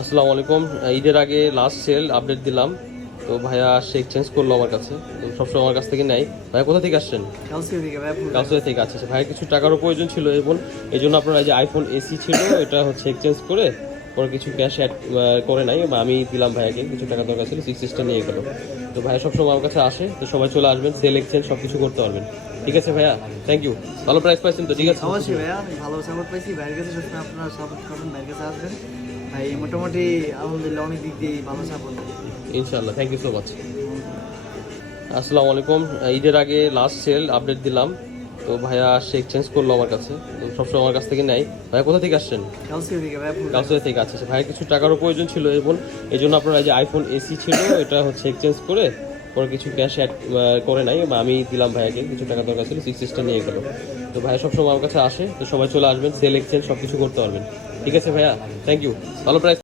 আসসালামু আলাইকুম। ঈদের আগে লাস্ট সেল আপডেট দিলাম, তো ভাইয়া আসছে এক্সচেঞ্জ করলো আমার কাছে। তো সবসময় আমার কাছ থেকে নেয়। ভাইয়া কোথা থেকে আসছেন? কাউসার থেকে। আচ্ছা আচ্ছা, ভাইয়া কিছু টাকারও প্রয়োজন ছিল এবং এই জন্য আপনার এই যে আইফোন এসি ছিল এটা হচ্ছে এক্সচেঞ্জ করে পরে কিছু ক্যাশ অ্যাড করে নাই, আমি দিলাম ভাইয়াকে। কিছু টাকা দরকার ছিল, সিক্সটা নিয়ে গেলো। তো ভাইয়া সবসময় আমার কাছে আসে, তো সবাই চলে আসবেন, সেল এক্সচেঞ্জ সব কিছু করতে পারবেন। ঠিক আছে ভাইয়া, থ্যাংক ইউ। ভালো প্রাইস পাইছেন তো? ঠিক আছে, অবশ্যই ভাইয়া, আমি ভালো সাপোর্ট পাইছি ভাইয়ের কাছে। সবসময় আপনারা সাপোর্ট করবেন, ভাইয়ের কাছে আসবেন ভাই। মোটামুটি আলহামদুলিল্লাহ অনেক দিক দিয়ে ভালো সাপোর্ট। ইনশাআল্লাহ, থ্যাংক ইউ সো মাচ। আসসালামু আলাইকুম। ঈদের আগে লাস্ট সেল আপডেট দিলাম, তো ভাইয়া আসছে এক্সচেঞ্জ করলো আমার কাছে। তো সবসময় আমার কাছ থেকে নেয়। ভাইয়া কোথা থেকে আসছেন? কাউসার থেকে। আচ্ছা আচ্ছা, ভাইয়া কিছু টাকারও প্রয়োজন ছিল এবং এই জন্য আপনার এই যে আইফোন এসি ছিল এটা হচ্ছে এক্সচেঞ্জ করে পরে কিছু ক্যাশ অ্যাড করে নাই, আমি দিলাম ভাইয়াকে। কিছু টাকা দরকার ছিল, সিক্সটা নিয়ে গেলো। তো ভাইয়া সবসময় আমার কাছে আসে, তো সবাই চলে আসবেন, সেল এক্সচেঞ্জ সব কিছু করতে পারবেন। ঠিক আছে ভাইয়া, থ্যাংক ইউ। ভালো প্রাইস